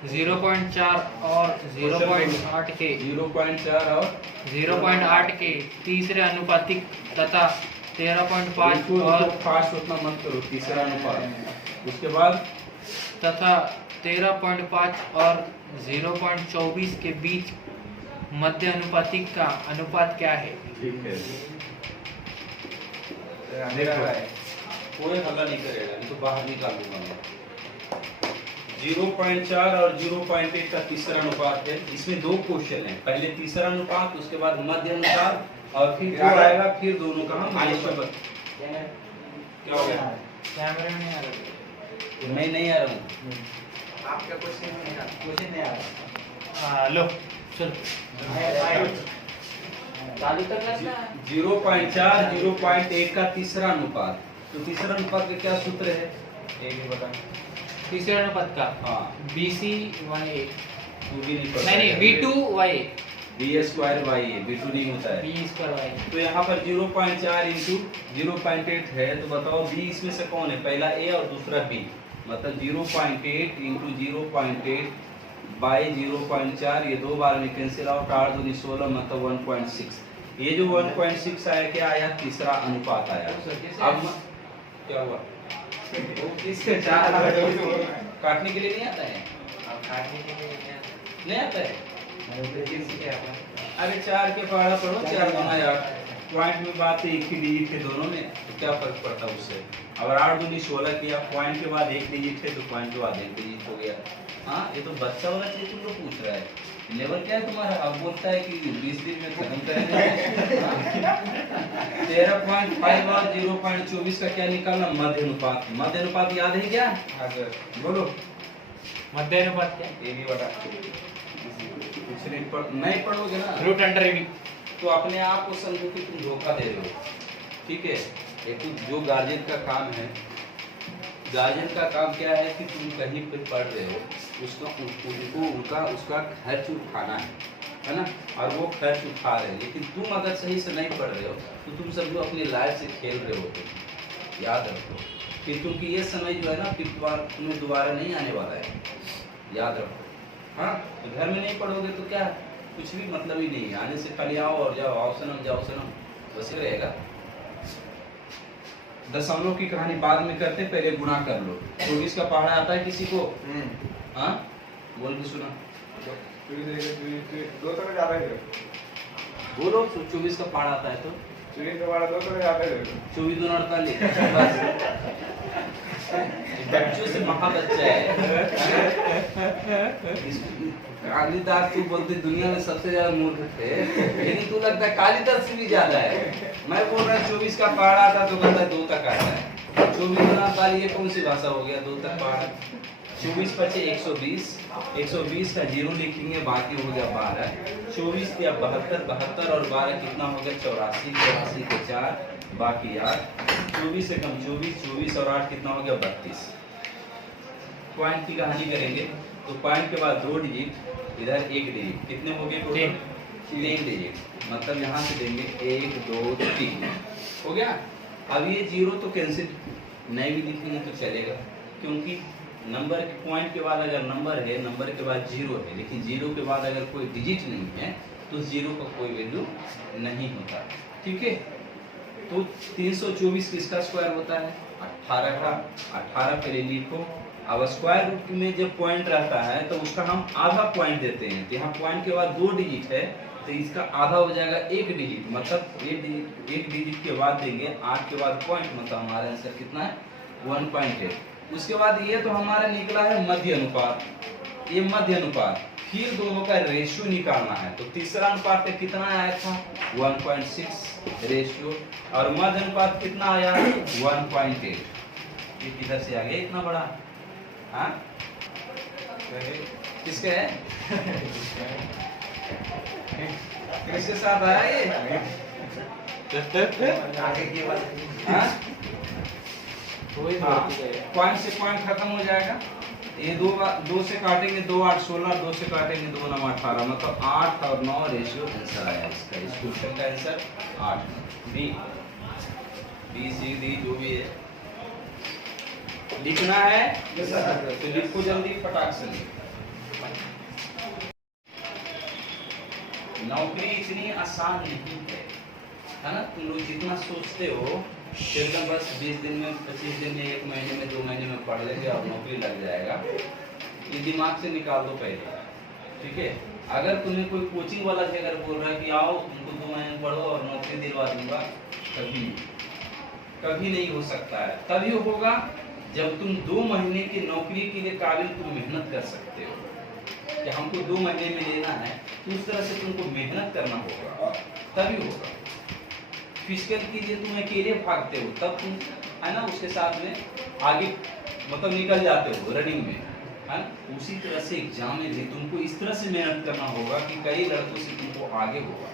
0.4 और 0.8 के 0.4 और 0.8 के तीसरे अनुपातिक तथा 13.5 और फास्ट उतना मत करो, तीसरा अनुपात, उसके बाद तथा 13.5 और 0.24 के बीच मध्य अनुपातिक का अनुपात क्या है? ठीक है। देखो कोई हल्ला नहीं करेगा, तो बाहर निकाल दूंगा मैं। 0.4 और 0.8 का तीसरा अनुपात है। इसमें दो क्वेश्चन है, पहले तीसरा अनुपात, उसके बाद मध्य अनुपात, और फिर जो आएगा फिर दोनों का हम आइसोबर। क्या हो गया? कैमरे में नहीं आ रहा। मैं नहीं आ रहा हूँ। आपका क्वेश्चन नहीं आ रहा। लो चल चालू तक रखना है। 0.4 0.8 का तीसरा अनुपात, तो तीसरा अनुपात का क्या सूत्र है? एक ही बता। तीसरे अनुपात का हाँ, BC YA तू भी नहीं पढ़ता नहीं तो B2 YA B² B2 नहीं होता है। B square YA। तो यहाँ पर 0.4 इंटू 0.8 है, तो बताओ B इसमें से कौन है? पहला A और दूसरा B, मतलब 0.8 इंटू 0.8 बाई 0.4, ये दो बार में कैंसिल आउट, 8 दूनी 16, मतलब 1.6। ये जो 1.6 आया, क्या आया? तीसरा अनुपात आया। अब क्या हुआ? इसके चार काटने के लिए नहीं आता है? काटने के लिए क्या? नहीं आता है? क्या है? अरे 4 के पहाड़ा पढ़ो, 4 गुना 8, पॉइंट में बात है, एक ही डिजिट है दोनों में, तो क्या फर्क पड़ता है उससे? अगर 8 दूनी 16 किया, पॉइंट के बाद एक डिजिट है, तो पॉइंट के बाद एक डिजिट हो गया। हाँ, ये तो बच्चा वाला चीज तुम लोग पूछ रहा है। लेवल क्या है तुम्हारा? अब बोलता है कि 20 दिन में खत्म करेंगे। 13.5 और 0.24 का क्या निकालना? मध्य अनुपात। मध्य अनुपात याद है क्या? हाँ सर। बोलो। मध्य अनुपात क्या? एक ही बता। कुछ नहीं पढ़ोगे ना, रूट अंडर AB। तो अपने आप को समझो कि तुम धोखा दे रहे हो। ठीक है, एक तो जो गार्जियन का काम है, गार्जियन का काम क्या है कि तुम कहीं पे पढ़ रहे हो, उसका खर्च उठाना है ना, और वो खर्च उठा रहे हैं, लेकिन तुम अगर सही से नहीं पढ़ रहे हो तो तुम समझो अपनी लाइफ से खेल रहे हो। तुम याद रखो फिर, क्योंकि ये समय जो है ना, फिर तुम्हें दोबारा नहीं आने वाला है, याद रखो। हाँ, तो घर में नहीं पढ़ोगे तो क्या, कुछ भी मतलब ही नहीं है। आने से खाली आओ और जाओ, आओ सनम जाओ सनम, बस ही रहेगा। दशमलव की कहानी बाद में करते, पहले गुणा कर लो। 24 का पहाड़ा आता है किसी को? हाँ, बोल के सुना। दो तरह जाता है। बोलो, 24 का पहाड़ा आता है तो 24 का पहाड़ा दो तरह जाता है। 24 दूना 48। बस बच्चों से महा बच्चा है। कालिदास तू बोलते दुनिया में सबसे ज्यादा मूर्ख थे, लेकिन तू लगता है कालिदास से भी ज्यादा है। मैं बोल रहा 24 का पहाड़ा आता तो कहता है 2 तक आता है। 24 दूना 48, ये कौन सी भाषा हो गया? 2 तक पहाड़ा। 24 पचे 120, 120 का जीरो लिखेंगे, बाकी हो गया 12। 24 या 72, 72 और 12 कितना हो गया? 84, 84 के 4, बाकी 8। 24 से कम 24, 24 और 8 कितना हो गया? 32। पॉइंट की कहानी करेंगे तो पॉइंट के बाद 2 डिजिट, इधर 1 डिजिट, कितने हो गए टोटल? 3 डिजिट, मतलब यहाँ से देंगे 1 2 3, हो गया। अब ये जीरो तो कैंसिल नहीं भी लिखेंगे तो चलेगा, क्योंकि नंबर के पॉइंट के बाद अगर नंबर है, नंबर के बाद जीरो है, लेकिन जीरो के बाद अगर कोई डिजिट नहीं है तो जीरो का कोई वैल्यू नहीं होता। ठीक है, तो 324 किसका स्क्वायर होता है? 18 का। 18 पहले लिखो। अब स्क्वायर रूट में जब पॉइंट रहता है तो उसका हम आधा पॉइंट देते हैं। तो यहाँ पॉइंट के बाद 2 डिजिट है, तो इसका आधा हो जाएगा 1 डिजिट, मतलब 1 डिजिट के बाद देंगे 8 के बाद पॉइंट, मतलब हमारा आंसर कितना है? 1.8। उसके बाद ये तो हमारा निकला है मध्य अनुपात, ये मध्य अनुपात। फिर दोनों का रेशियो निकालना है, तो तीसरा अनुपात का कितना आया था? 1.6 रेशियो, और मध्य अनुपात कितना आया? 1.8। ये किधर से आ गया इतना बड़ा? हाँ, किसका है? किसके साथ आया ये? आगे की बात। हाँ, पॉइंट से पॉइंट खत्म हो जाएगा। ये 2 से काटेंगे 2 8 16, 2 से काटेंगे 2 9 18, मतलब 8 और 9 रेशियो आंसर आया इसका। इस क्वेश्चन का आंसर 8। बी सी डी जो भी है लिखना है तो लिखो जल्दी, फटाक से लिखो। नौकरी इतनी आसान नहीं है ना। तुम लोग जितना सोचते हो कि एकदम बस 20 दिन में, 25 दिन में, 1 महीने में, 2 महीने में पढ़ लेंगे और नौकरी लग जाएगा, ये दिमाग से निकाल दो पहले, ठीक है। अगर तुम्हें कोई कोचिंग वाला भी अगर बोल रहा है कि आओ तुमको 2 महीने पढ़ो और नौकरी दिलवा दूंगा, कभी नहीं हो सकता है। तभी होगा जब तुम 2 महीने की नौकरी के लिए काबिल तुम मेहनत कर सकते हो कि हमको 2 महीने में लेना है, तो उस तरह से तुमको मेहनत करना होगा, तभी होगा। फिजिकल के लिए तुम अकेले भागते हो तब तुम, है ना, उसके साथ में आगे मतलब निकल जाते हो रनिंग में, है ना। उसी तरह से एग्जाम में भी तुमको इस तरह से मेहनत करना होगा कि कई लड़कों से तुमको आगे होगा,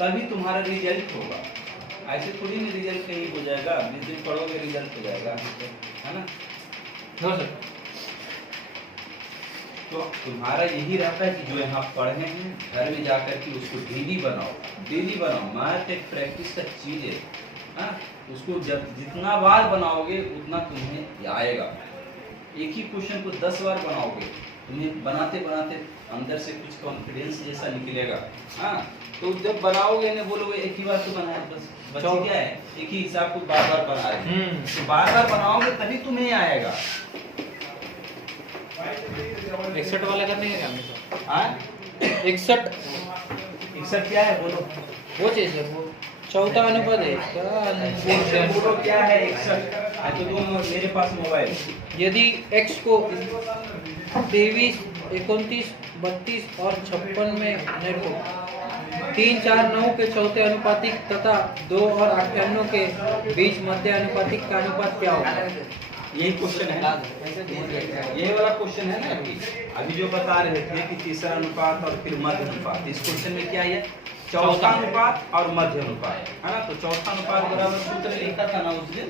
तभी तुम्हारा रिजल्ट होगा। ऐसे थोड़ी ना रिजल्ट कहीं हो जाएगा, 20 दिन पढ़ोगे रिजल्ट हो जाएगा, है ना। हो सर। तो तुम्हारा यही रहता है कि जो यहाँ पढ़े हैं घर में जाकर के उसको डेली बनाओ, डेली बनाओ। मैथ एक प्रैक्टिस का चीज है, हाँ। उसको जब जितना बार बनाओगे उतना तुम्हें आएगा। एक ही क्वेश्चन को 10 बार बनाओगे, तुम्हें बनाते बनाते अंदर से कुछ कॉन्फिडेंस जैसा निकलेगा, हाँ। तो जब बनाओगे ना बोलोगे एक ही बार तो बनाया, बस बच्चे क्या है एक ही हिसाब को बार बार बना रहे हैं, तो बार बार बनाओगे तभी तुम्हें आएगा। 61 वाला करने का क्या? हाँ 61 61 क्या है बोलो? वो चाहिए सर, वो चौथा अनुपात है इसका। बोलो क्या है 61? तो तुम मेरे पास मोबाइल, यदि x को 23, 29, 32 और 56 में निर्भर 3, 4, 9 के चौथे अनुपातिक तथा 2 और 98 के बीच मध्य अनुपातिक का अनुपात क्या होगा? यही क्वेश्चन है, ये वाला क्वेश्चन है ना। अभी जो बता रहे थे कि तीसरा अनुपात और फिर मध्य अनुपात, इस क्वेश्चन में क्या है? चौथा अनुपात और मध्य अनुपात, है ना। तो चौथा अनुपात बराबर सूत्र लिखा था ना उस दिन,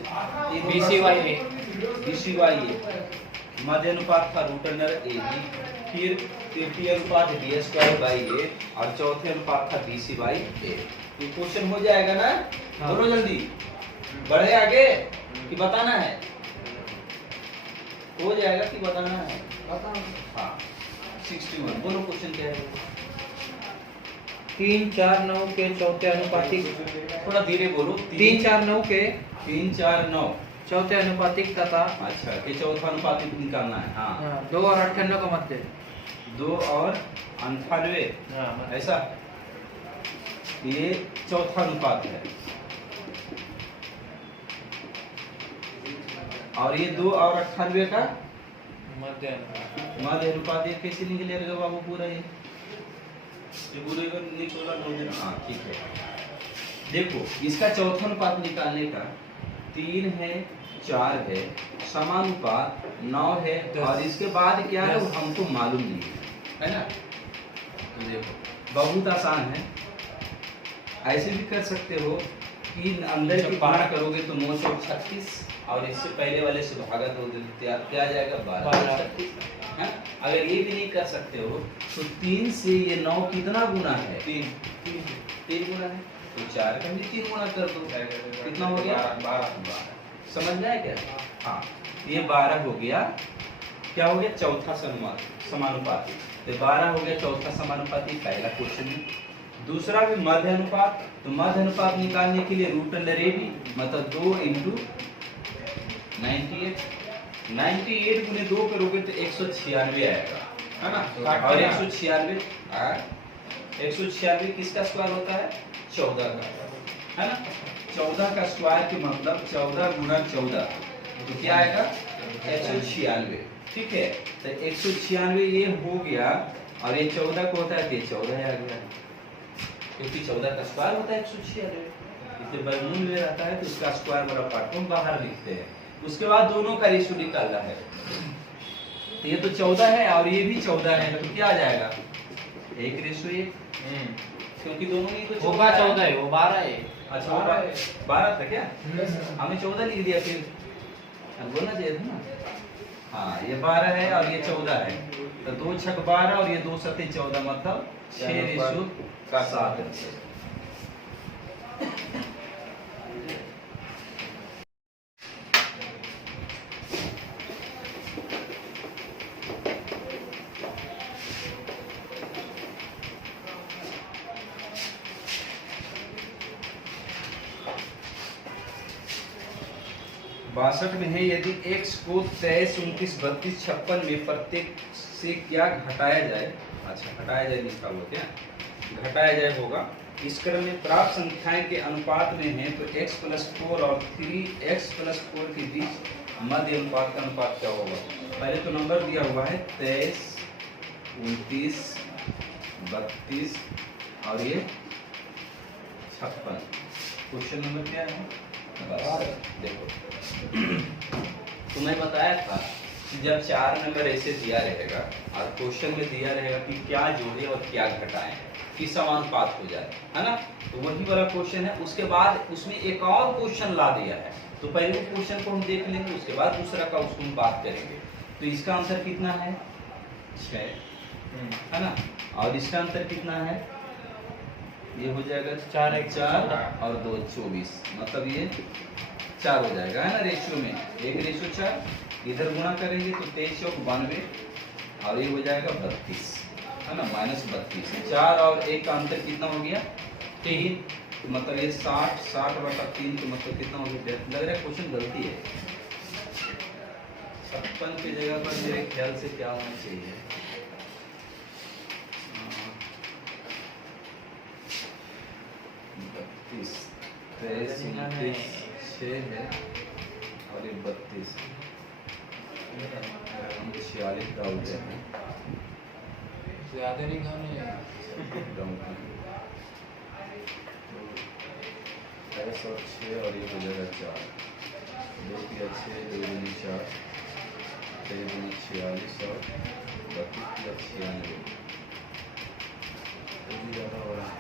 BCYA। मध्य अनुपात था √AB, फिर तृतीय अनुपात D²/A और चौथे अनुपात था BC/A। ये क्वेश्चन हो जाएगा ना? बोलो जल्दी, बढ़े आगे कि बताना है? हो जाएगा कि बताना है? हाँ 61। बोलो क्वेश्चन क्या है? 3, 4, 9 के चौथे अनुपातिक, थोड़ा धीरे बोलो। 3, 4, 9 के 3, 4, 9 चौथे अनुपातिक तथा अच्छा, ये चौथा अनुपातिक निकालना है, हाँ। 2 और 98 का मध्य। 2 और 98, ऐसा, ये चौथा अनुपात है। और ये 2 और 98 का मध्य अनुपात, ये कैसे निकलेगा बाबू पूरा? ये पूरे निकला नहीं, हाँ ठीक है। देखो इसका चौथा अनुपात निकालने का 3 है, 4 है, समानुपात 9 है, और इसके बाद क्या है वो हमको मालूम नहीं है ना। तो देखो बहुत आसान है, ऐसे भी कर सकते हो कि अंदर की 12 करोगे तो 936, और इससे पहले वाले से भागा तो क्या आ जाएगा? 12। अगर ये भी नहीं कर सकते हो तो 3 से ये 9 कितना गुना है? 3 गुना है, तो 4 का भी 3 गुना कर दो, कितना हो गया? 12। समझ में आया क्या? हाँ, ये 12 हो गया। क्या हो गया? चौथा समानुपाती। तो 12 हो गया चौथा समानुपाती, पहला क्वेश्चन में। दूसरा भी मध्य अनुपात, तो मध्य अनुपात निकालने के लिए √AB मतलब 2 × 98। 98 गुने 2 करोगे तो 196 आएगा, है ना। और 196 किसका स्क्वायर होता है? 14 का, है ना। 14 का स्क्वायर के मतलब 14 गुना 14, तो क्या आएगा? 196, ठीक है। तो 196 ये हो गया, और ये 14 को होता है, ये 14 आ गया, क्योंकि 14 का स्क्वायर होता है 196। इसलिए वर्गमूल में रहता है तो उसका स्क्वायर वाला पार्ट को बाहर लिखते हैं। उसके बाद दोनों का रेशियो निकालना है, तो ये तो 14 है और ये भी 14 है, तो क्या आ जाएगा? 1:1, क्योंकि दोनों ही तो 14 है, वो 12 है। अच्छा 12 था क्या? हमने 14 लिख दिया, फिर बोलना चाहिए था ना। हाँ ये 12 है और ये 14 है, तो 2 छक 12 और ये 2 सते 14, मतलब 6:7 है। 62 में है, यदि x को 23, 29, 32, 56 में प्रत्येक से क्या घटाया जाए, अच्छा घटाया जाए इसका वो क्या घटाया जाए होगा, इस क्रम में प्राप्त संख्याएं के अनुपात में है, तो x + 4 और 3x + 4 के बीच मध्य अनुपात का अनुपात क्या होगा। पहले तो नंबर दिया हुआ है 23, 29, 32 और ये 56। क्वेश्चन नंबर क्या है, देखो तो मैं बताया था कि जब 4 नंबर ऐसे दिया रहेगा और क्वेश्चन में दिया रहेगा कि क्या जोड़े और क्या घटाएं कि समानुपात हो जाए, है ना, तो वही वाला क्वेश्चन है। उसके बाद उसमें एक और क्वेश्चन ला दिया है, तो पहले वो क्वेश्चन को हम देख लेंगे, उसके बाद दूसरा का उसको हम बात करेंगे। तो इसका आंसर कितना है 6, है ना, और इसका आंसर कितना है, ये हो जाएगा 4 1 4 और 2 24, मतलब ये 4 हो जाएगा, है ना, रेशियो में 1:4। इधर गुणा करेंगे तो 23 चौक 92 और ये हो जाएगा 32, है ना, -32। 4 और 1 का अंतर कितना हो गया 3, तो मतलब ये 60 60/3, तो मतलब कितना हो गया, लग रहा है क्वेश्चन गलती है। 56 की जगह पर मेरे ख्याल से क्या होना चाहिए, 32, 23, 29, 6 है और ये 32, 46 डाउट है, ज्यादा नहीं खाने डाउट है 23 और 6 और ये हो जाएगा 4, 2 किया 6, 2 दूनी 4, 6 दूनी 46 और 32 + 96, ये भी ज़्यादा हो रहा है।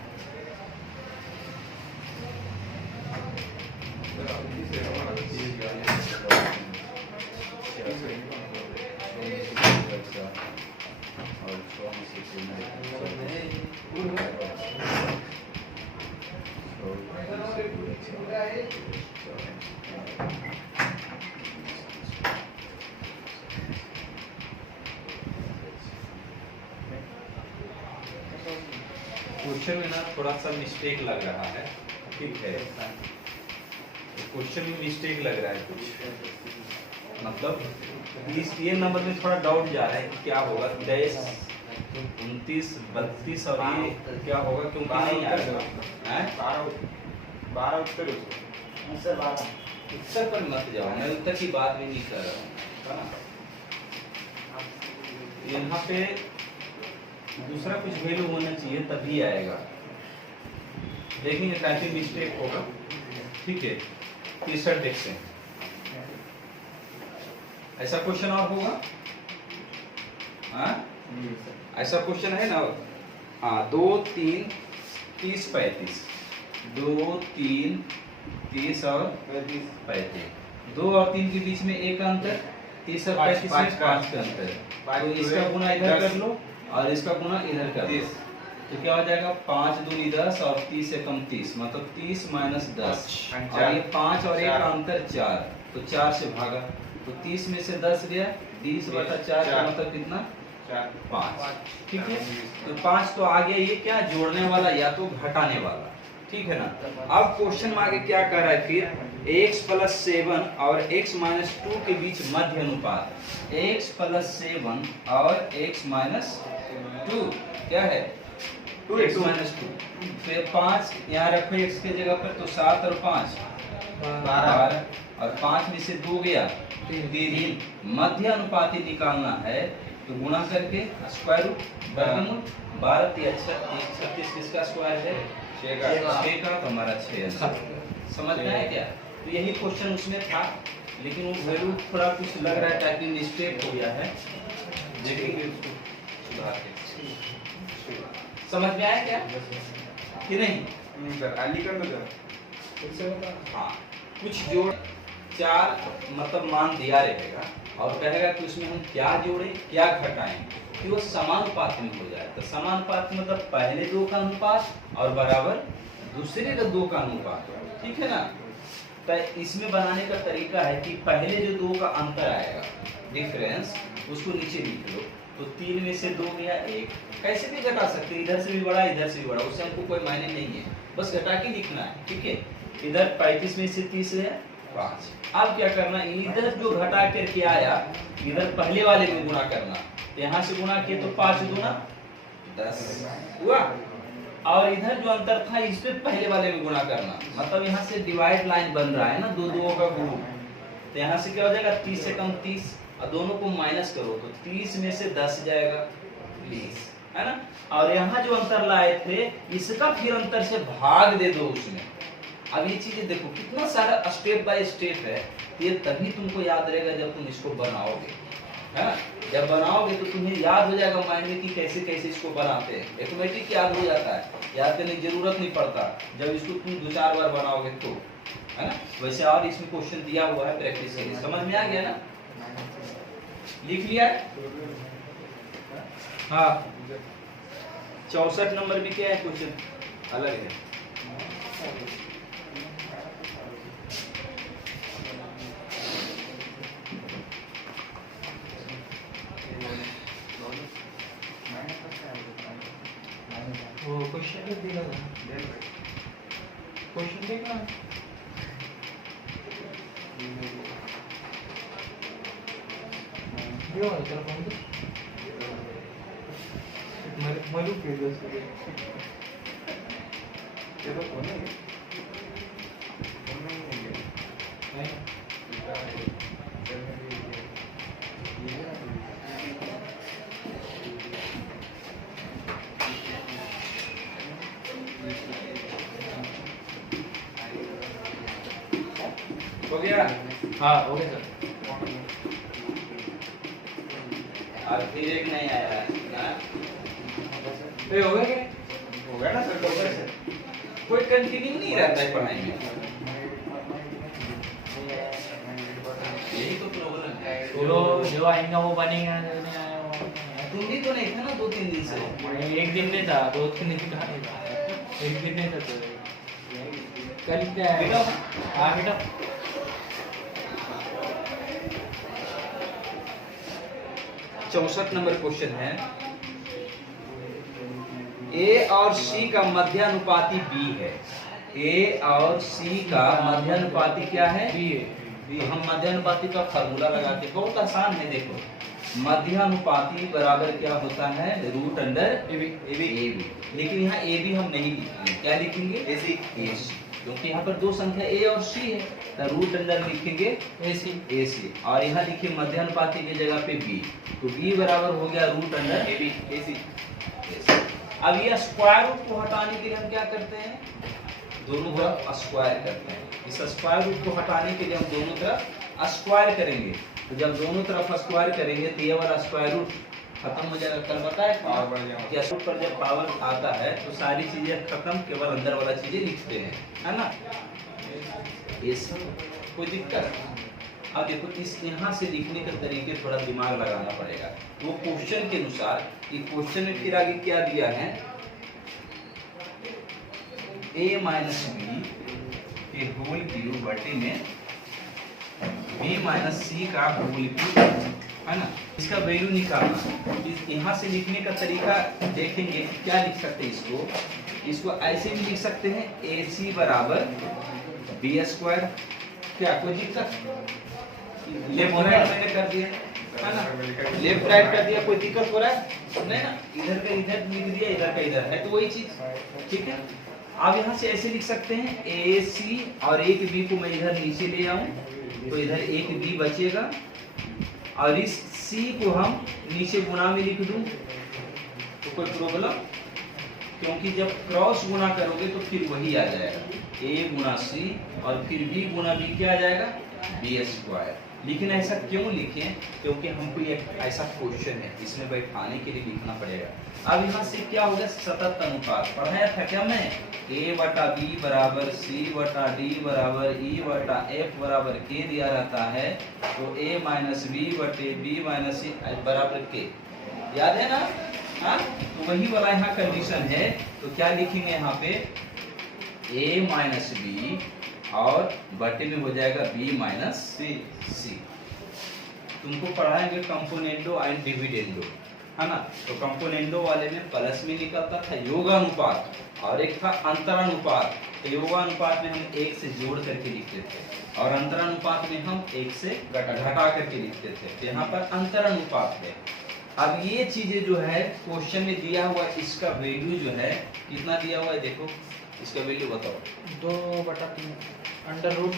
क्वेश्चन में ना थोड़ा सा मिस्टेक लग रहा है, ठीक है, क्वेश्चन में मिस्टेक लग रहा है कुछ, मतलब इस ये नंबर में थोड़ा डाउट जा रहा है कि क्या होगा 23, 29, 32 और ये क्या होगा, क्योंकि नहीं आ रहा है 12 उत्तर उत्तर पर मत जाओ, मैं उत्तर की बात भी नहीं कर रहा हूँ। यहाँ पे दूसरा कुछ वैल्यू होना चाहिए तभी आएगा, देखेंगे टाइपिंग मिस्टेक होगा, ठीक है। तीसरा देखते हैं, ऐसा क्वेश्चन और होगा, हाँ ऐसा क्वेश्चन है ना, हाँ 2 3 30 35, 2 3 30 और 35, 2 और 3 के बीच में एक अंतर, 30 और 35 में 5 का अंतर, तो इसका गुना इधर कर लो और इसका गुना इधर कर लो, तो क्या हो जाएगा 5 दूनी 10 और 30 से कम 30, मतलब 30 - 10 और ये 5 और 1 का अंतर 4, तो 4 से भागा, तो 30 में से 10 गया, 20/4 का मतलब कितना 5, ठीक है। तो 5 तो आ गया, ये क्या जोड़ने वाला या तो घटाने वाला, ठीक है ना। अब क्वेश्चन में आगे क्या कर रहा है, फिर x + 7 और x - 2 के बीच मध्य अनुपात, x + 7 और x - 2 क्या है 2x - 2, फिर 5 यहाँ रखो x के जगह पर, तो 7 और 5 12 और 5 में से 2 गया 3, मध्य अनुपाती निकालना है, तो गुणा करके स्क्वायर रूट वर्गमूल 12 36 किसका स्क्वायर है 6 का, तो हमारा 6 समझ में आया क्या। तो यही क्वेश्चन उसमें था, लेकिन वो वैल्यू थोड़ा कुछ लग रहा है टाइपिंग मिस्टेक हो गया है, देखेंगे उसको सुधार के। समझ में आया क्या कि नहीं सर अली कर दो सर। हाँ कुछ जोड़ 4 मतलब मान दिया रहेगा और कहेगा कि उसमें हम क्या जोड़े क्या घटाएं कि वो समानुपात में हो जाए। तो समानुपात मतलब पहले 2 का अनुपात और बराबर दूसरे का 2 का अनुपात, ठीक है ना। तो इसमें बनाने का तरीका है कि पहले जो 2 का अंतर आएगा डिफरेंस उसको नीचे लिख लो, तो 3 में से 2 गया 1, कैसे भी घटा सकते, इधर से भी बड़ा इधर से भी बड़ा, उससे हमको कोई मायने नहीं है, बस घटा के लिखना है, ठीक है। इधर 35 में से 30 है 5। अब क्या करना, इधर जो घटा करके आया इधर पहले वाले में गुणा करना, तो यहाँ से गुणा किए तो 5 दूना 10 हुआ, और इधर जो अंतर था इस पे पहले वाले में गुणा करना, मतलब यहाँ से डिवाइड लाइन बन रहा है ना, दो दो का ग्रुप, तो यहाँ से क्या हो जाएगा 30 से कम 30, और दोनों को माइनस करो तो 30 में से 10 जाएगा 20, है ना। और यहाँ जो अंतर लाए थे इसका फिर अंतर से भाग दे दो उसमें। अब ये चीजें देखो कितना सारा स्टेप बाय स्टेप है, ये तभी तुमको याद रहेगा जब तुम इसको बनाओगे, है ना। जब बनाओगे तो तुम्हें याद हो जाएगा माइंड में कि कैसे कैसे इसको बनाते हैं, ऑटोमेटिक याद हो जाता है, याद करने की जरूरत नहीं पड़ता जब इसको तुम 2-4 बार बनाओगे तो, है ना। वैसे और इसमें क्वेश्चन दिया हुआ है प्रैक्टिस के लिए, समझ में आ गया ना, लिख लिया। हाँ 64 नंबर में क्या है क्वेश्चन अलग है। वो क्वेश्चन देगा, क्वेश्चन देखना दियो ना तेरा फोन मलू के दोस्त के चलो फोन नहीं हो गया। हाँ हो गया सर। और फिर एक नहीं आया है, हो गया क्या? हो गया ना सर, हो गया सर। कोई कंटिन्यू नहीं रहता है पढ़ाई में, यही तो प्रॉब्लम है। चलो जो आएगा वो बनेगा, नहीं आया वो तुम भी तो नहीं थे ना 2-3 दिन से। एक दिन नहीं था, 2-3 दिन कहाँ नहीं था, एक दिन नहीं था तो कल क्या है? बेटा हाँ बेटा 64 नंबर क्वेश्चन है, ए और सी का मध्यानुपाती बी है। ए और सी का मध्यानुपाती क्या है? बी है। तो हम मध्यानुपाती का फार्मूला लगाते, बहुत आसान है। देखो मध्यानुपाती बराबर क्या होता है, रूट अंडर ए बी। लेकिन यहाँ ए बी हम नहीं लिखेंगे, क्या लिखेंगे? ए सी, क्योंकि यहाँ पर दो संख्या ए और सी है, तो रूट अंडर लिखेंगे ए सी, और यहाँ लिखिए मध्यानुपाती की जगह पे बी, तो बी बराबर हो गया रूट अंडर ए सी। अब ये स्क्वायर रूट को हटाने के लिए हम क्या करते हैं, दोनों तरफ स्क्वायर करते हैं। इस स्क्वायर रूट को हटाने के लिए हम दोनों तरफ स्क्वायर करेंगे, तो जब दोनों तरफ स्क्वायर करेंगे तो ये वाला स्क्वायर रूट खत्म हो जाएगा। कल बताया पावर बढ़ जाएगा। कि रूट पर जब पावर आता है तो सारी चीजें खत्म, केवल अंदर वाला चीजें लिखते हैं, है ना। इस कोई दिक्कत? अब देखो इस यहाँ से लिखने के तरीके थोड़ा दिमाग लगाना पड़ेगा। वो क्वेश्चन के अनुसार, ये क्वेश्चन में फिर आगे क्या दिया है, a माइनस बी के होल क्यूब बटे में b माइनस सी का होल क्यूब, है ना। इसका वैल्यू निकालना, यहाँ से लिखने का तरीका देखेंगे क्या लिख सकते हैं। इसको ऐसे भी लिख सकते हैं, ए सी बराबर बी स्क्वायर। क्या कोई दिक्कत? लेफ्ट राइट मैंने कर दिया, है ना, लेफ्ट राइट कर दिया, कोई दिक्कत हो रहा है नहीं ना। इधर का इधर लिख दिया, इधर का इधर है, तो वही चीज, ठीक है। आप यहाँ से ऐसे लिख सकते हैं, ए सी और एक बी को मैं इधर नीचे ले आऊं तो इधर एक बी बचेगा, और इस सी को हम नीचे गुणा में लिख दूं तो कोई प्रॉब्लम, क्योंकि जब क्रॉस गुणा करोगे तो फिर वही आ जाएगा, a गुणा सी और फिर b गुणा b क्या आ जाएगा, बी स्क्वायर। लेकिन ऐसा क्यों लिखें, क्योंकि हमको एक ऐसा क्वेश्चन है इसमें बैठाने के लिए लिखना पड़ेगा। अब यहाँ से क्या होगा, सतत अनुपात पढ़ाया था क्या मैं, a बटा b बराबर c बटा d बराबर e बटा f बराबर k दिया रहता है, तो a माइनस बी बटे b माइनस सी बराबर k, याद है ना। हाँ, तो वही वाला यहाँ कंडीशन है, तो क्या लिखेंगे यहाँ पे, a माइनस बी और बटे में हो जाएगा b माइनस सी। तुमको पढ़ाएंगे कंपोनेंडो एंड डिविडेंडो, है ना। तो कंपोनेंडो वाले में प्लस में निकलता था योगानुपात और एक था अंतरानुपात। तो योगानुपात में हम 1 से जोड़ करके लिखते थे और अंतरानुपात में हम 1 से घटा करके लिखते थे। तो यहाँ पर अंतरानुपात है। अब ये चीजें जो है क्वेश्चन में दिया हुआ, इसका वैल्यू जो है कितना दिया हुआ है, देखो इसका वैल्यू बताओ। 2/3 अंडर रूट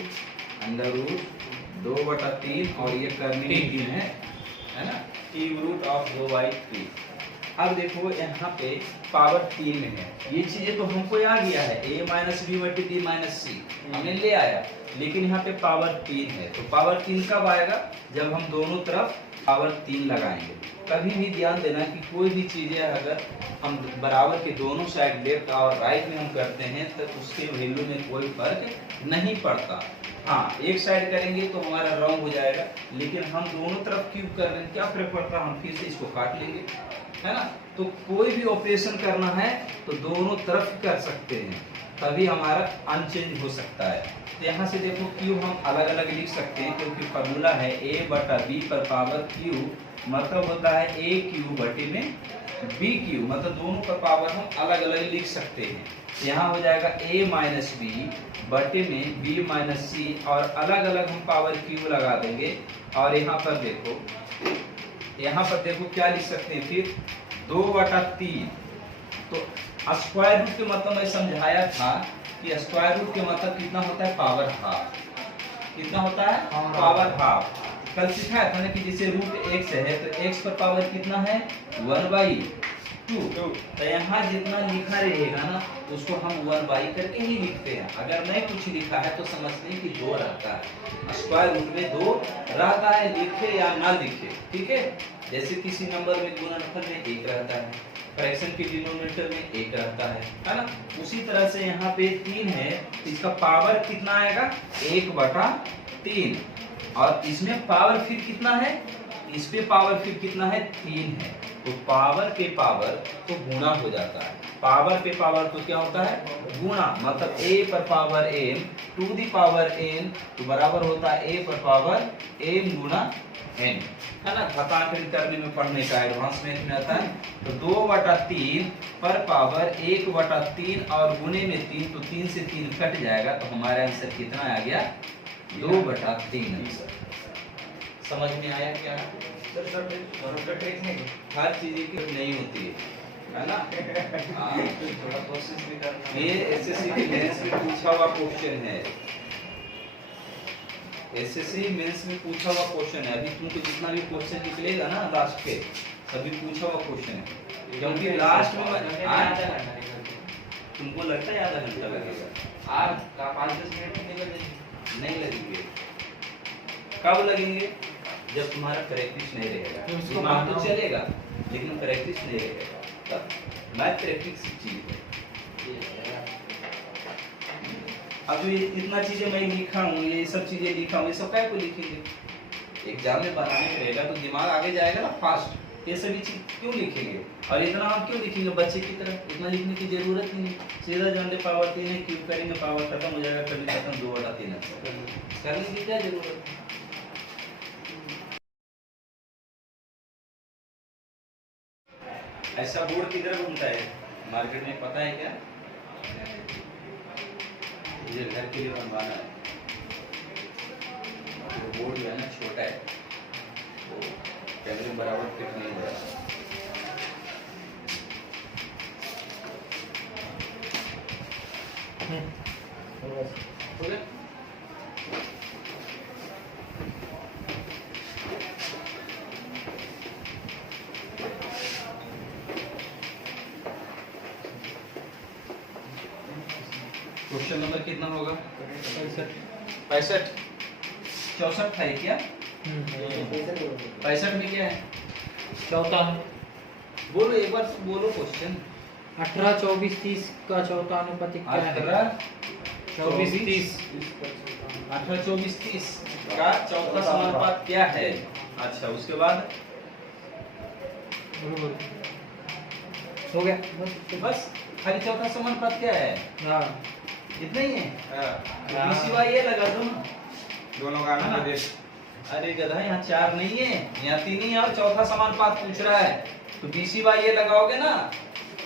2/3 और ये करने की 3 है ना, क्यूब रूट ऑफ 2/3। अब देखो यहाँ पे पावर 3 है, ये चीजें तो हमको आ गया है, a माइनस बी बटे डी माइनस सी हमने ले आया, लेकिन यहाँ पे पावर 3 है। तो पावर 3 कब आएगा, जब हम दोनों तरफ पावर 3 लगाएंगे। कभी भी ध्यान देना कि कोई भी चीजें अगर हम बराबर के दोनों साइड लेफ्ट और राइट में हम करते हैं तो उसके वैल्यू में कोई फर्क नहीं पड़ता। हाँ, एक साइड करेंगे तो हमारा रॉन्ग हो जाएगा, लेकिन हम दोनों तरफ क्यूब कर रहे हैं, क्या फर्क पड़ता है, हम फिर से इसको काट लेंगे, है ना। तो कोई भी ऑपरेशन करना है तो दोनों तरफ कर सकते हैं, तभी हमारा अनचेंज हो सकता है। तो यहाँ से देखो क्यूब हम अलग अलग लिख सकते हैं, क्योंकि फॉर्मूला है a बटा b पर पावर क्यूब, मतलब होता है a क्यूब बटे में b क्यूब, मतलब दोनों पर पावर हम अलग अलग लिख सकते हैं। यहाँ हो जाएगा a माइनस बी बटे में b माइनस सी, और अलग अलग हम पावर क्यूब लगा देंगे। और यहाँ पर देखो क्या लिख सकते हैं फिर, 2/3। तो स्क्वायर रूट के मतलब मैं समझाया था कि स्क्वायर रूट के मतलब कितना होता है, पावर हाफ। कितना होता है, पावर हाफ। कल सिखाया था ना कि जैसे रूट x है तो x पर पावर कितना है, 1/2। तो यहाँ जितना लिखा रहेगा ना उसको हम 1/, करके ही लिखते हैं। अगर नहीं कुछ लिखा है तो समझते हैं कि 2 रहता है, स्क्वायर रूट में 2 रहता है, लिखे या ना लिखे, ठीक है। जैसे किसी नंबर में गुणनफल में 1 रहता है, फ्रैक्शन के डिनोमिनेटर में 1 रहता है ना। उसी तरह से यहाँ पे 3 है, तो इसका पावर कितना आएगा, 1/3। और इसमें पावर फिर कितना है, इस पे पावर फिर कितना है, 3 है। तो पावर पे पावर तो गुणा हो जाता है, पावर पे पावर तो क्या होता है, गुणा। मतलब a पर power m to the power n तो बराबर होता है a पर पावर m गुणा n, है ना। घटाकर करने में पढ़ने का एडवांस में आता है। तो 2/3 पर पावर 1/3 और गुणे में 3, तो 3 से 3 कट जाएगा, तो हमारा आंसर कितना आ गया, 2/3। समझ में आया क्या, हर चीज की नहीं होती है ना। थोड़ा कोशिश भी करना। ये एसएससी के मेंस में पूछा हुआ क्वेश्चन है, एसएससी मेंस में पूछा हुआ क्वेश्चन है। अभी तुमको जितना भी क्वेश्चन निकलेगा ना लास्ट के, सभी पूछा हुआ क्वेश्चन है, क्योंकि लास्ट में तुमको लगता है आधा घंटा लगेगा, 5-10 मिनट निकल नहीं लगेंगे। कब लगेंगे, जब तुम्हारा प्रैक्टिस नहीं रहेगा। दिमाग तो चलेगा लेकिन प्रैक्टिस नहीं रहेगा, तब मैथ प्रैक्टिस चीज है। अब ये इतना चीजें मैं लिखा हूँ, ये सब चीजें लिखा हूँ, ये सब क्या को लिखेंगे, एग्जाम में बनाने में रहेगा तो दिमाग आगे जाएगा ना फास्ट। ये सभी चीज क्यों लिखेंगे, और इतना हम क्यों लिखेंगे बच्चे की तरह, इतना लिखने की जरूरत नहीं। सीधा जानते पावर 3 है, क्यूब करेंगे पावर खत्म हो जाएगा, करने खत्म 2/3 करने की क्या जरूरत है। ऐसा बोर्ड किधर घूमता है मार्केट में, पता है क्या, मुझे घर के लिए बनवाना है। वो बोर्ड जो है ना छोटा है, वो कैमरे में बराबर फिट नहीं हो रहा। क्वेश्चन नंबर कितना होगा, 65 64 है क्या, 65 में क्या है, चौथा बोलो एक बार बोलो क्वेश्चन। 18, 24, 30 का चौथा अनुपातिक क्या है, 18, 24, 30 18, 24, 30 का चौथा समानुपात क्या है। अच्छा, उसके बाद हो गया, बस खाली चौथा समानुपात क्या है, हाँ इतना ही है। सिवाय ये लगा दो ना, दोनों का अरे गधा, यहाँ 4 नहीं है, यहाँ 3 ही है, और चौथा समानुपात पूछ रहा है। तो BC बाई ए लगाओगे ना,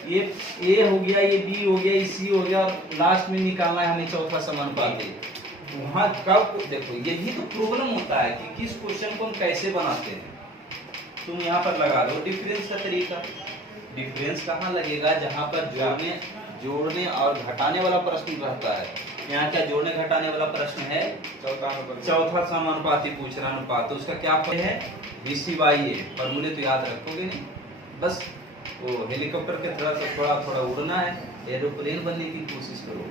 ये A हो गया, ये B हो गया, ये C हो गया, और लास्ट में निकालना है हमें चौथा समानुपाती। वहाँ कब देखो, यही तो प्रॉब्लम होता है कि किस क्वेश्चन को हम कैसे बनाते हैं। तुम यहाँ पर लगा दो डिफरेंस का तरीका। डिफरेंस कहाँ लगेगा? जहाँ पर जोड़ने और घटाने वाला प्रश्न रहता है। यहाँ क्या जोड़ने घटाने वाला प्रश्न है? चौथा समानुपाती पूछ रहा अनुपात, तो उसका क्या है? BC बाई ए। फॉर्मूले तो याद रखोगे नहीं, बस वो हेलीकॉप्टर के तरह से थोड़ा थोड़ा उड़ना है, एरोप्लेन बनने की कोशिश करो,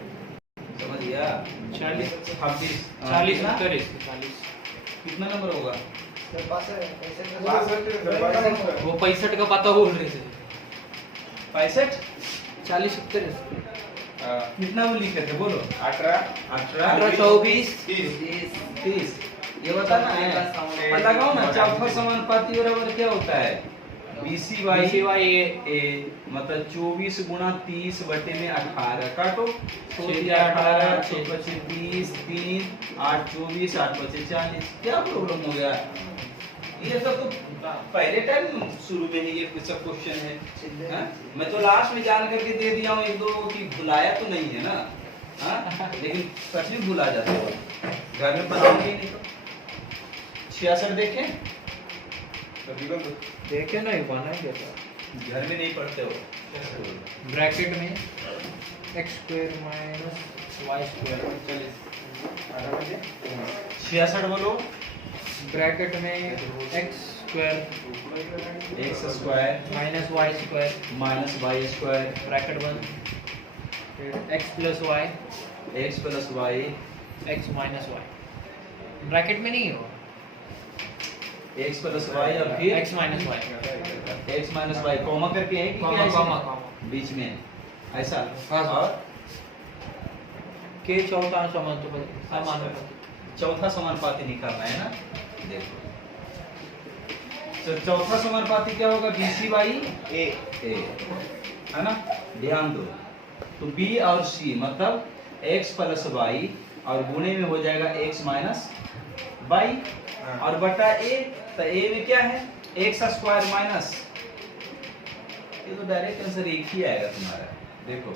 समझ गया? 40 26 40 ना? 40 कितना नंबर होगा? वो 65 का पता बोल रहे थे। 65 40 70 कितना वो लिखे थे बोलो? 18 18 24 30। ये बताना है, लगाओ ना। चौथा समानुपाती बराबर क्या होता है? BC बाई ए, मतलब 24 गुणा 30 बटे में 18। काटो, 18 6 25 30 3 8 24 8 25 40। क्या प्रॉब्लम हो गया? ये सब तो पहले टाइम शुरू में ही ये सब क्वेश्चन है, हाँ? मैं तो लास्ट में जान करके दे दिया हूँ एक दो कि भुलाया तो नहीं है ना, हाँ? लेकिन सच में भुला जाते हो, घर में बनाओगे नहीं तो। 66 देखें, देखे ना, बनाएंगे तो घर में नहीं पढ़ते हो। ब्रैकेट में x square minus y square 66 बोलो। ब्रैकेट में x square x square minus y square minus y square bracket बंद, फिर x plus y x plus y x minus y bracket में नहीं हो, एक्स प्लस वाई और फिर x minus y x minus y comma करके है कि क्या कॉमा ऐसे? कॉमा बीच में ऐसा। हाँ। और के चौथा समानुपाती चौथा समानुपाती निकालना है ना। देखो, तो चौथा समानुपाती क्या होगा? BC बाई ए, है ना? ध्यान दो, तो B और C मतलब x प्लस वाई और गुणे में हो जाएगा x माइनस वाई और बटा a। तो a में क्या है? x स्क्वायर माइनस, ये तो डायरेक्ट आंसर एक ही आएगा तुम्हारा। देखो,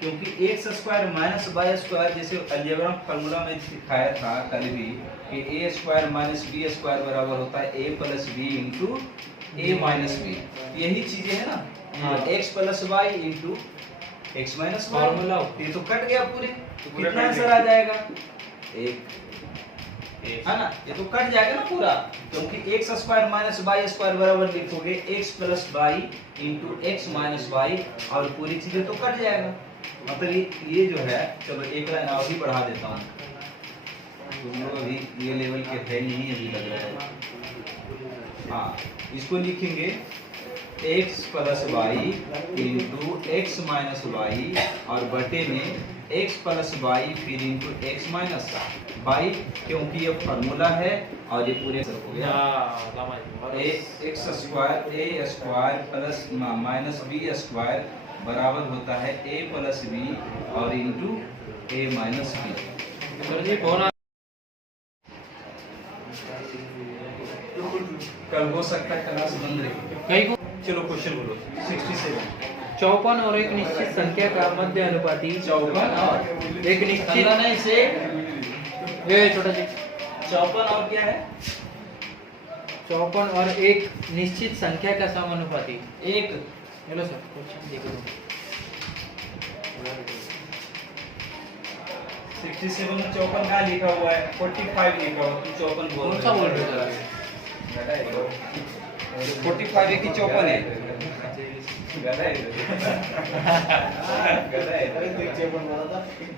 क्योंकि x square minus y square जैसे अलजेब्रा फार्मूला में दिखाया था कल भी कि a square minus b square बराबर होता है a plus b into a minus b. यही चीजें है ना, हाँ। x plus y into x minus formula ये तो कट गया पूरे, तो कितना आंसर आ जाएगा? एक, है ना? ये तो कट जाएगा ना पूरा, क्योंकि x square minus y square बराबर लिखोगे x plus y into x minus y और पूरी चीजें तो कट जाएगा। मतलब ये जो है, चलो एक लाइन और भी बढ़ा देता हूँ, तुम लोग अभी ये लेवल के है नहीं अभी लग रहा है। हाँ, इसको लिखेंगे x plus y into x minus y और बटे में x प्लस वाई फिर इंटू एक्स माइनस वाई, क्योंकि ये फार्मूला है और ये पूरे हो गया। X square a square plus minus b square बराबर होता है a प्लस बी और इंटू a माइनस बी। कल हो सकता है क्लास बंद रही। चलो क्वेश्चन बोलो। 67 54 और एक निश्चित संख्या का मध्य अनुपाती 54 और एक निश्चित नहीं से ये छोटा जी 54 और क्या है? 54 और एक निश्चित संख्या का समानुपाती एक। हेलो सर, क्वेश्चन देखो। 67 में 54 कहाँ लिखा हुआ है? 45 लिखा हुआ है, तू 54 बोल कौन सा बोल रहे हो? 45 है कि 54 है?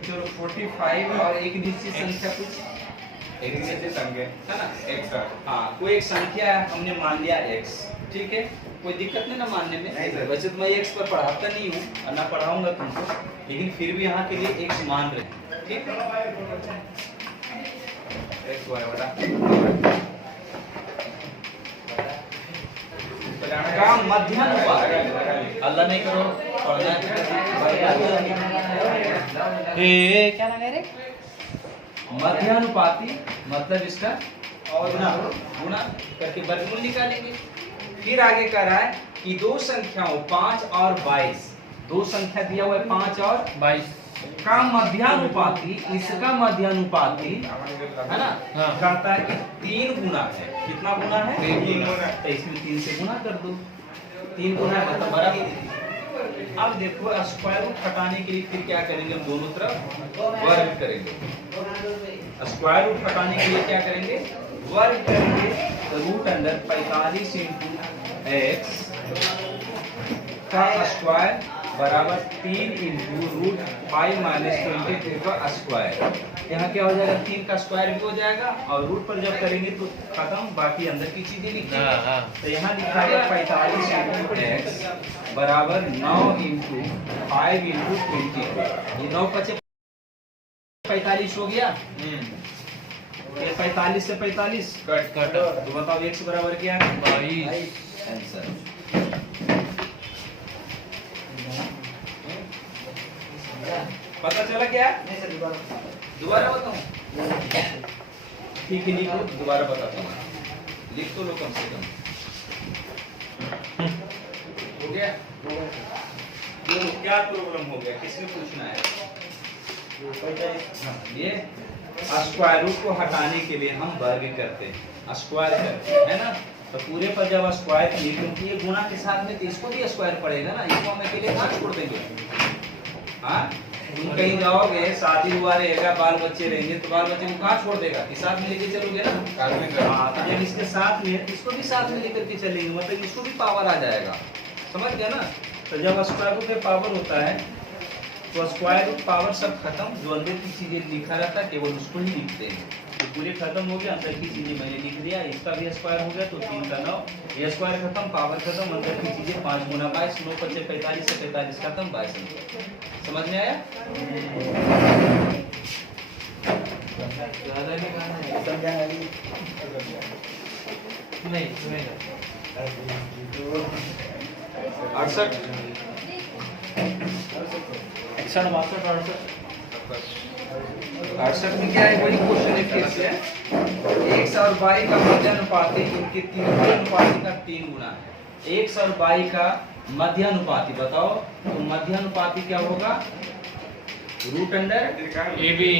चलो 45 और एक निश्चित संख्या कुछ एक निश्चित संख्या है ना, x हाँ कोई एक संख्या है, हमने मान लिया x, ठीक है, कोई दिक्कत नहीं ना मानने में। नहीं सर। वैसे तो मैं x पर पढ़ाता नहीं हूँ और ना पढ़ाऊंगा तुमको, लेकिन फिर भी यहाँ के लिए x मान रहे हैं, ठीक है। x y बटा का मध्यानुपात अल्लाह नहीं करो पढ़ना है। क्या लगा रे? मध्यानुपाती मतलब इसका गुणा करके वर्गमूल निकालेंगे। फिर आगे कह रहा है कि दो संख्याओं 5 और 22, दो संख्या दिया हुआ है 5 और 22 का मध्यानुपाती, इसका मध्यानुपाती है ना, हाँ। कहता है कि 3 गुना है। कितना गुना है? 3 गुना। तो इसमें 3 से गुना कर दो, 3 गुना है मतलब बराबर। अब देखो स्क्वायर रूट हटाने के लिए फिर क्या करेंगे, हम दोनों तरफ वर्ग करेंगे। स्क्वायर रूट हटाने के लिए क्या करेंगे, वर्ग करेंगे। तो रूट अंडर 45 इंटू एक्स का स्क्वायर बराबर 3 इंटू रूट 5 माइनस 22 का स्क्वायर। यहाँ क्या हो जाएगा, 3 का स्क्वायर भी हो जाएगा और रूट पर जब करेंगे तो खत्म, बाकी अंदर की चीजें लिखेंगे। हाँ, हाँ। तो यहाँ लिखा है 45 इंटू एक्स बराबर 9 इंटू 5 इंटू 22। ये 9 पचे 45 हो गया। ये 45 से 45 कट कट तो बताओ एक्स बराबर क्या है? 22 आंसर। पता चला क्या? दोबारा बताऊं? ठीक है, लिखो, दोबारा बताता हूँ। लिख तो लो कम से कम। हो गया? बोलो क्या प्रॉब्लम हो गया, किसने पूछना है? हाँ, ये स्क्वायर रूट को हटाने के लिए हम वर्ग करते हैं, स्क्वायर करते हैं, है ना। तो पूरे पर जब स्क्वायर किए, क्योंकि ये गुणा के साथ में तो इसको भी स्क्वायर पड़ेगा ना, इसको हम अकेले कहाँ छोड़ देंगे? हाँ, तुम कहीं जाओगे, शादी हुआ रहेगा, बाल बच्चे रहेंगे, तो बाल बच्चे को कहाँ छोड़ देगा? कि साथ में लेके चलोगे ना। हाँ, तो जब इसके साथ में इसको भी साथ में लेकर के चलेंगे, मतलब इसको भी पावर आ जाएगा, समझ गया ना। तो जब स्क्वायर रूट में पावर होता है तो स्क्वायर रूट पावर सब खत्म, जो अंदर की चीजें लिखा रहता है केवल उसको ही लिखते हैं। तो पूरे खत्म हो गया, अंदर की चीजें मैंने लिख दिया, इसका भी स्क्वायर हो गया तो 3 का 9, ये स्क्वायर खत्म, पावर खत्म, अंदर की चीजें 5 गुना 22, 9 पचे 45 से 45 खत्म, 22। समझ में आया? ज्यादा नहीं गाना है। नहीं सुनेगा 68 61 62 68 में क्या है, वही क्वेश्चन है फिर से। x और y का मध्यानुपाती, इनके तीव्र अनुपाती का 3 गुना है। x और y का मध्यानुपाती बताओ, तो मध्यानुपाती क्या होगा? Root under a b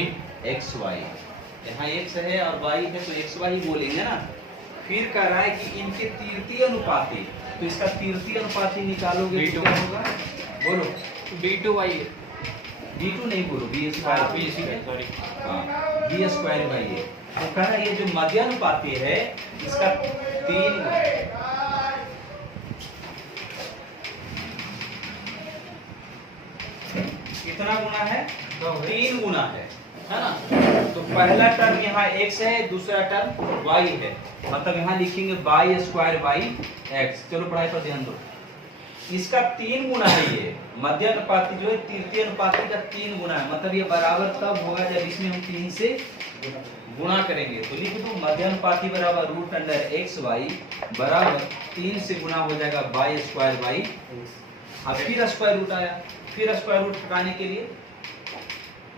x y. यहाँ x है और y है तो एक्स वाई बोलेंगे ना। फिर कह रहा है कि इनके तीर्थी अनुपाती, तो इसका तीर्थी अनुपाती निकालोगे तो B2 क्या होगा? बोलो। B2y b2 नहीं बोलो, b स्क्वायर। बी सॉरी हाँ, बी स्क्वायर बाई ए। तो कह रहा है ये जो मध्यानुपाती है इसका 3 गुना है। कितना गुना है? 3 गुना है ना। तो पहला टर्म यहाँ x है, दूसरा टर्म y है, मतलब यहाँ लिखेंगे y स्क्वायर बाई x। चलो पढ़ाई पर ध्यान दो। इसका 3 गुना है, ये मध्यानुपाती जो है तृतीय अनुपाती का 3 गुना है, मतलब ये बराबर तब होगा जब इसमें हम 3 से गुणा करेंगे। तो लिख दो मध्यानुपाती बराबर रूट अंडर एक्स वाई बराबर 3 से गुना हो जाएगा y स्क्वायर बाई। अब फिर स्क्वायर रूट आया, फिर स्क्वायर रूट हटाने के लिए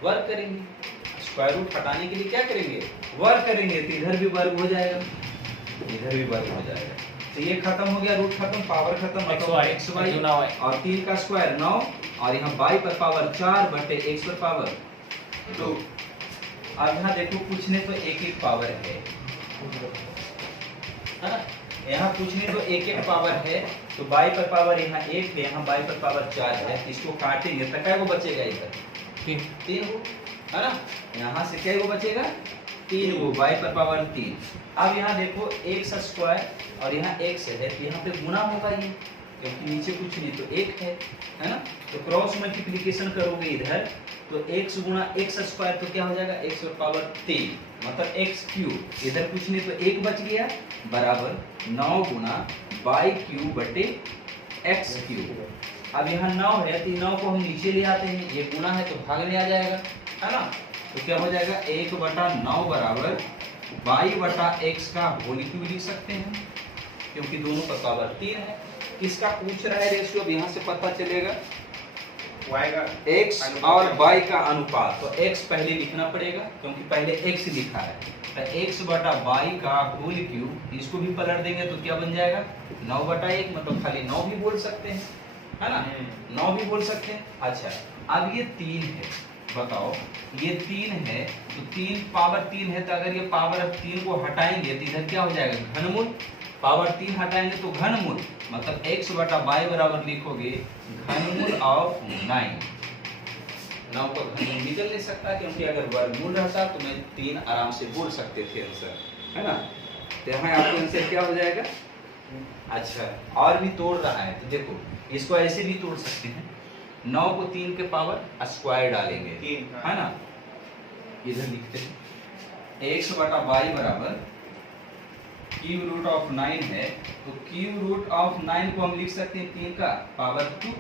वर्ग करेंगे। स्क्वायर रूट हटाने के लिए क्या करेंगे? वर्ग करेंगे, तो इधर भी वर्ग हो जाएगा, इधर भी वर्ग हो जाएगा। तो ये खत्म हो गया, रूट खत्म, पावर खत्म, मतलब एक्स वाई और 3 का स्क्वायर 9 और यहाँ y पर पावर 4 बटे x पर पावर 2। अब यहाँ देखो पूछने तो एक एक पावर है, यहाँ पूछने तो एक एक पावर है, तो y पर पावर यहाँ 1 है, यहाँ y पर पावर 4 है। इसको काटेंगे तो क्या बचेगा? इधर 3 गो है ना, यहाँ से क्या बचेगा? 3 गो, y पर पावर 3। अब यहाँ देखो x स्क्वायर और यहाँ x है, तो यहाँ पे गुना होगा ये, क्योंकि नीचे कुछ नहीं तो 1 है ना। तो क्रॉस मल्टीप्लिकेशन करोगे इधर तो x गुना x स्क्वायर तो क्या हो जाएगा? x पर पावर 3, मतलब x क्यूब। इधर कुछ नहीं तो 1 बच गया बराबर 9 गुना y क्यूब बटे x क्यूब। अब यहाँ 9 है तो 9 को हम नीचे ले आते हैं, ये गुना है तो भाग में आ जाएगा, है ना। तो क्या हो जाएगा? 1/9 बराबर y बटा x का होल क्यूब लिख सकते हैं, क्योंकि दोनों का पावर 3 है। किसका पूछ रहा है रेशियो? अब यहाँ से पता चलेगा Y का x अनुपात और है। y का अनुपात, तो x पहले लिखना पड़ेगा क्योंकि पहले x लिखा है, तो x बटा y का होल क्यूब, इसको भी पलट देंगे तो क्या बन जाएगा 9 बटा 1, मतलब खाली 9 भी बोल सकते हैं, है ना, 9 भी बोल सकते हैं। अच्छा अब ये 3 है, बताओ ये 3 है, तो 3 पावर 3 है, तो अगर ये पावर 3 को हटाएंगे तो इधर क्या हो जाएगा घनमूल, पावर 3 हटाएंगे तो घनमूल, मतलब x बटा y बराबर लिखोगे घनमूल ऑफ 9। 9 का घनमूल निकल नहीं सकता क्योंकि अगर वर्गमूल रहता तो मैं 3 आराम से बोल सकते थे आंसर, है ना, तो यहाँ आपको आंसर क्या हो जाएगा। अच्छा और भी तोड़ रहा है तो देखो इसको ऐसे भी तोड़ सकते हैं, 9 को 3 के पावर स्क्वायर डालेंगे, 3, हाँ। है ना, इधर लिखते हैं x बटा y बराबर क्यूब रूट ऑफ 9 है, तो क्यूब रूट ऑफ 9 को हम लिख सकते हैं 3 का पावर 2,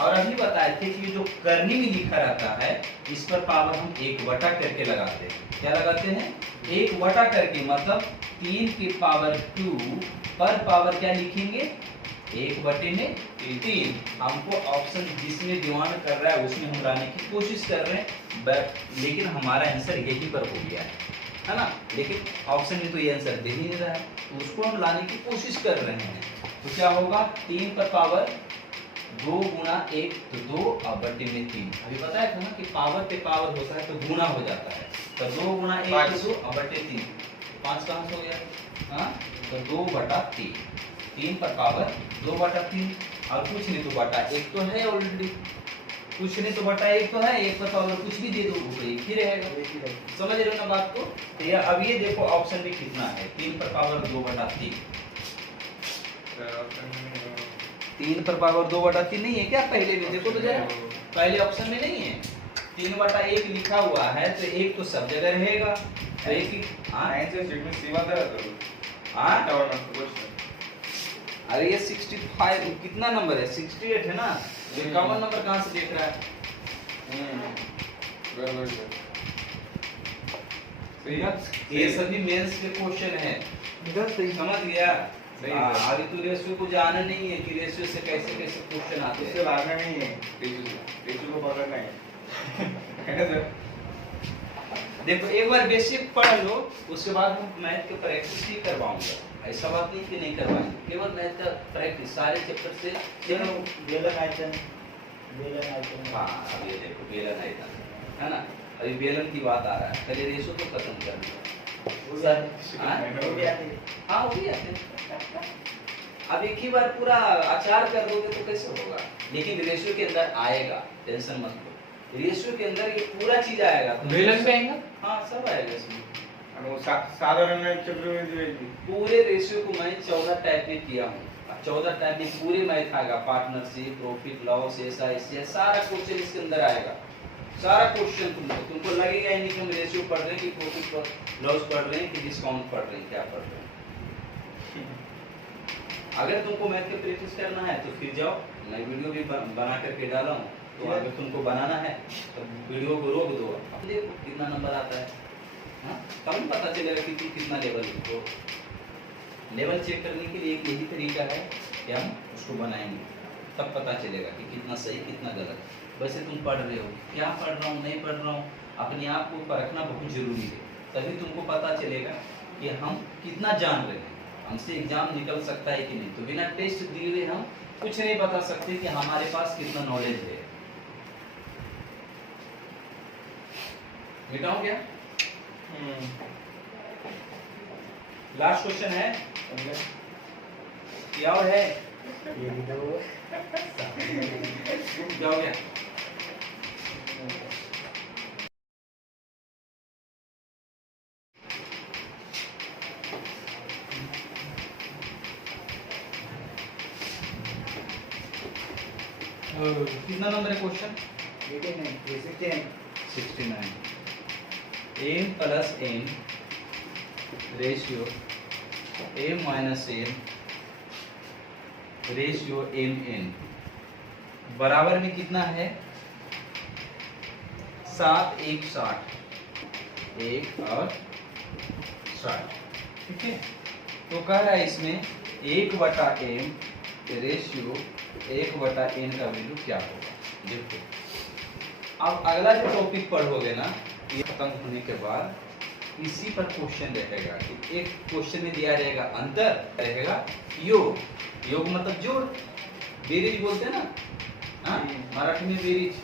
और अभी बताए थे कि जो करनी में लिखा रहता है इस पर पावर हम 1 बटा करके लगाते हैं, क्या लगाते हैं 1 बटा करके, मतलब 3 की पावर 2 पर पावर क्या लिखेंगे 1 बटे में 3। हमको ऑप्शन जिसमें डिमांड कर रहा है उसमें हम लाने की कोशिश कर रहे हैं, लेकिन हमारा आंसर यही पर हो गया है ना, लेकिन ऑप्शन में तो ये आंसर दे ही नहीं रहा है, तो उसको हम लाने की कोशिश कर रहे हैं। तो क्या होगा 3 पर पावर 2 गुना 1 तो 2 और बटे में 3, अभी बताया था ना कि पावर पे पावर होता है तो गुना हो जाता है, तो 2 गुना 1 तो 2 और बटे 3, 5 कहाँ से हो गया, हाँ तो 2 बटा 3, 3 पर पावर 2 बटा 3, और कुछ नहीं तो बटा 1 तो है ऑलरेडी, कुछ नहीं तो बटा 1 तो है, 1 पर पावर कुछ भी दे दो वो एक ही रहेगा, समझ रहे हो ना बात को। तो ये अब ये देखो ऑप्शन में कितना है, 3 पर पावर 2 बटा 3, 3 पर पावर 2 बटा 3 नहीं है क्या, पहले में देखो तो जरा, पहले ऑप्शन में नहीं है, 3 बटा 1 लिखा हुआ है तो 1 तो सब जगह रहेगा, तो 1 ही, हाँ 9 से स्टेटमेंट सीमा तरह करो, हाँ और ना कुछ अरे ये 65 कितना नंबर है 68 है ना, तो 51 नंबर कहाँ से देख रहा है, बराबर सही ना, ये सभी मेंस के क्वेश्चन है, समझ गया। सही हाँ, है। अभी तो रेशियो को जाना नहीं है कि रेशियो से कैसे कैसे क्वेश्चन आते उससे हैं, भागना नहीं है, टेचू को पकड़ना है। देखो एक बार बेसिक पढ़ लो उसके बाद हम मैथ के प्रैक्टिस ही करवाऊंगा, ऐसा बात नहीं कि नहीं करवाएंगे, केवल मैथ का प्रैक्टिस सारे चैप्टर से हाँ अब ये देखो बेलन आइटम है ना, अभी बेलन की बात आ रहा है, पहले रेशियो तो खत्म कर दिया, हाँ वो भी आते हैं, अब एक ही बार पूरा अचार कर दोगे तो कैसे होगा, लेकिन रेशियो के अंदर आएगा, टेंशन मत लो, रेशियो के अंदर ये पूरा चीज आएगा, बेलन पे आएगा, हाँ सब आएगा इसमें, साधारण चक्र में जो है पूरे रेशियो को मैं 14 टाइप में किया हूँ, 14 टाइप में पूरे मैथ आएगा, पार्टनरशिप, प्रॉफिट लॉस, ऐसा ऐसा सारा क्वेश्चन इसके अंदर आएगा, सारा क्वेश्चन तुमको लगेगा ही नहीं कि हम रेशियो पढ़ रहे हैं कि प्रॉफिट लॉस पढ़ रहे हैं कि डिस्काउंट पढ़ रहे हैं, क्या पढ़ रहे हैं। अगर तुमको मैथ के प्रैक्टिस करना है तो फिर जाओ, मैं वीडियो भी बना करके डाला हूँ, तो अगर तुमको बनाना है तो वीडियो को रोक दो, अब देखो कितना नंबर आता है, हाँ तब पता चलेगा कि तुम कितना लेवल हो, लेवल चेक करने के लिए एक यही तरीका है कि हम उसको बनाएंगे, तब पता चलेगा कि कितना सही कितना गलत। वैसे तुम पढ़ रहे हो, क्या पढ़ रहा हूँ नहीं पढ़ रहा हूँ, अपने आप को परखना बहुत जरूरी है, तभी तुमको पता चलेगा कि हम कितना जान रहे हैं, हमसे एग्जाम निकल सकता है कि नहीं, तो बिना टेस्ट दिए हुए हम कुछ नहीं बता सकते कि हमारे पास कितना नॉलेज है। मिटाऊं क्या, लास्ट क्वेश्चन है क्या और है, क्या हो गया, कितना नंबर है question 69, m plus n ratio m minus n ratio mn बराबर में कितना है 7 1 60 1 और 60, ठीक है, तो कह रहा है इसमें 1 बटा m रेशियो 1/n का वैल्यू क्या होगा। देखो अब अगला जो टॉपिक पढ़ोगे ना, ये खत्म होने के बाद इसी पर क्वेश्चन रहेगा कि एक क्वेश्चन में दिया रहेगा अंतर, रहेगा योग। योग मतलब जोड़, बेरीज बोलते हैं ना, हाँ मराठी में बेरीज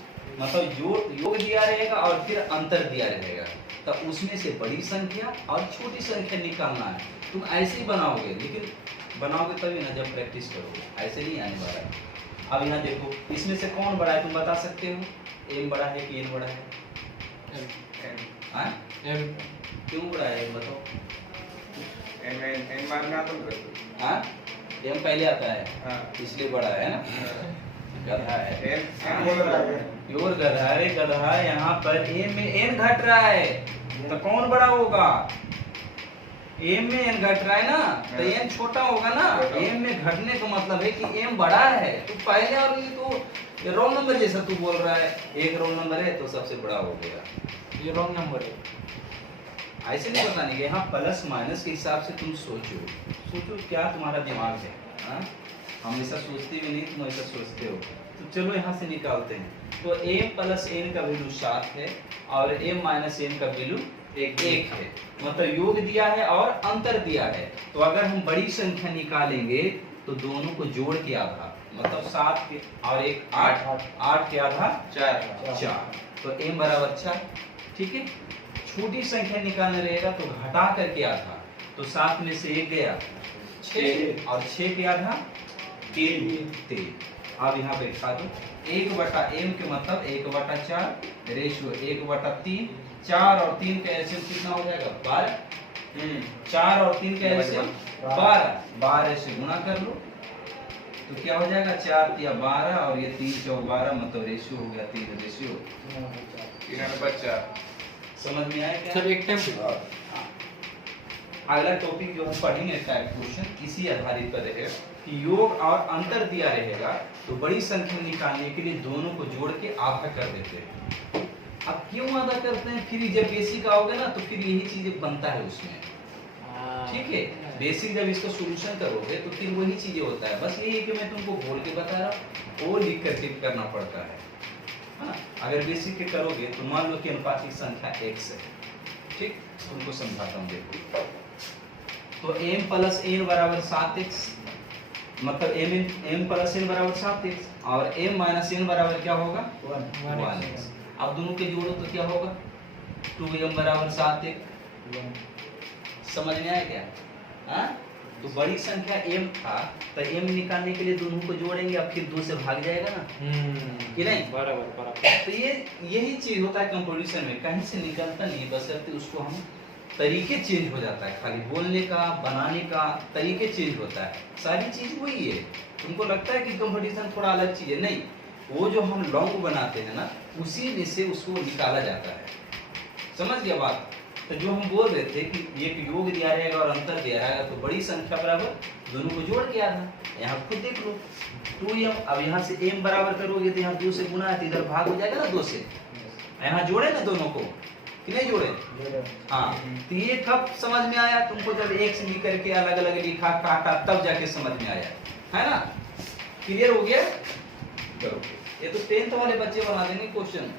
मतलब जोड़, योग दिया रहेगा और फिर अंतर दिया रहेगा। तो उसमें से बड़ी संख्या और छोटी संख्या निकालना है। तुम ऐसे ही बनाओगे, लेकिन बनाओगे तभी ना जब प्रैक्टिस करोगे, ऐसे नहीं आने वाला है। अब यहाँ देखो, इसमें से कौन बड़ा है तुम बता सकते हो? m बड़ा है कि n बड़ा है? हाँ? क्यों बड़ा है बताओ? n मारना तो कर दो। हाँ m पहले आता है, हाँ। इसलिए बड़ा है ना। गधा है, n बोल रहा है। प्योर गधा है, गधा। यहाँ पर m में n घट रहा है, तो कौन बड़ा होगा? m में n घट रहा है ना, तो n छोटा होगा ना। m में घटने का मतलब है कि m बड़ा है। तो पहले और ये तो रोल नंबर जैसा तू बोल रहा है, एक रोल नंबर है तो सबसे बड़ा हो गया, ये रॉन्ग नंबर है। ऐसे नहीं बताने के। यहाँ प्लस माइनस के हिसाब से तुम सोचो, सोचो क्या तुम्हारा दिमाग है। हाँ हम ऐसा सोचते भी नहीं, तुम ऐसा सोचते हो। तो चलो यहाँ से निकालते हैं। तो m प्लस n का वैल्यू 7 है और m माइनस n का वैल्यू 1 है। मतलब योग दिया है और अंतर दिया है। तो अगर हम बड़ी संख्या निकालेंगे तो दोनों को जोड़ के आधा, मतलब 7 के और 1 8, 8 के आधा 4, तो m बराबर 4। ठीक है। छोटी संख्या निकालना रहेगा तो घटा करके आधा, तो 7 में से 1 गया 6 और 6 के आधा 3। अब यहाँ पे लिखा दो 1/m के मतलब 1/4 रेशियो 1/3। 4 और 3 का एलसीएम कितना हो जाएगा? 12। 4 और 3 का एलसीएम 12 से गुणा कर लो तो क्या हो जाएगा? 4 या 12 और ये 3 चौ 12, मतलब रेशियो हो गया 3 रेशियो 3/4। समझ में आया क्या? सर एक टाइम अगला टॉपिक जो हम पढ़ेंगे टाइप क्वेश्चन इसी आधारित पर रहेगा कि योग और अंतर दिया रहेगा तो बड़ी संख्या निकालने के लिए दोनों को जोड़ के आधा कर देते हैं। अब क्यों आधा करते हैं? फिर जब बेसिक आओगे ना तो फिर यही चीजें बनता है उसमें। ठीक है, बेसिक जब इसका सॉल्यूशन करोगे तो फिर वही चीजें होता है। बस यही है कि मैं तुमको बोल के बता रहा हूँ, वो लिख करके करना पड़ता है। हाँ, अगर बेसिक के करोगे तो मान लो कि अनुपातिक संख्या x है। ठीक, तुमको समझाता हूँ। देखो तो m प्लस n बराबर 7x, मतलब m प्लस n बराबर 7x और m माइनस n बराबर क्या होगा? 1x। अब दोनों के जोड़ो तो क्या होगा? 2m बराबर 7x। समझ में आया क्या? हाँ, तो बड़ी संख्या m था तो m निकालने के लिए दोनों को जोड़ेंगे, अब फिर 2 से भाग जाएगा ना कि नहीं? बराबर। तो ये यही चीज होता है कंपोजिशन में, कहीं से निकलता नहीं, बस करते उसको हम तरीके चेंज हो जाता है, खाली बोलने का बनाने का तरीके चेंज होता है, सारी चीज वही है। तुमको लगता है कि कंपोजिशन थोड़ा अलग चीज है, नहीं, वो जो हम लॉन्ग बनाते हैं ना उसी में से उसको निकाला जाता है। समझ गया बात? तो जो हम बोल रहे थे कि एक योग दिया रहेगा और अंतर दिया रहेगा तो बड़ी संख्या बराबर दोनों को जोड़ के आधा। यहाँ खुद देख लो 2m, अब यहाँ से m बराबर करोगे तो यहाँ 2 से गुना है तो इधर भाग हो जाएगा ना 2 से। यहाँ जोड़े ना दोनों को कि नहीं जोड़े? हाँ, तो ये कब समझ में आया तुमको? जब एक से लिख करके अलग अलग लिखा काटा तब जाके समझ में आया, है ना? क्लियर हो गया? चलो, ये तो 10th वाले बच्चे बना देंगे क्वेश्चन।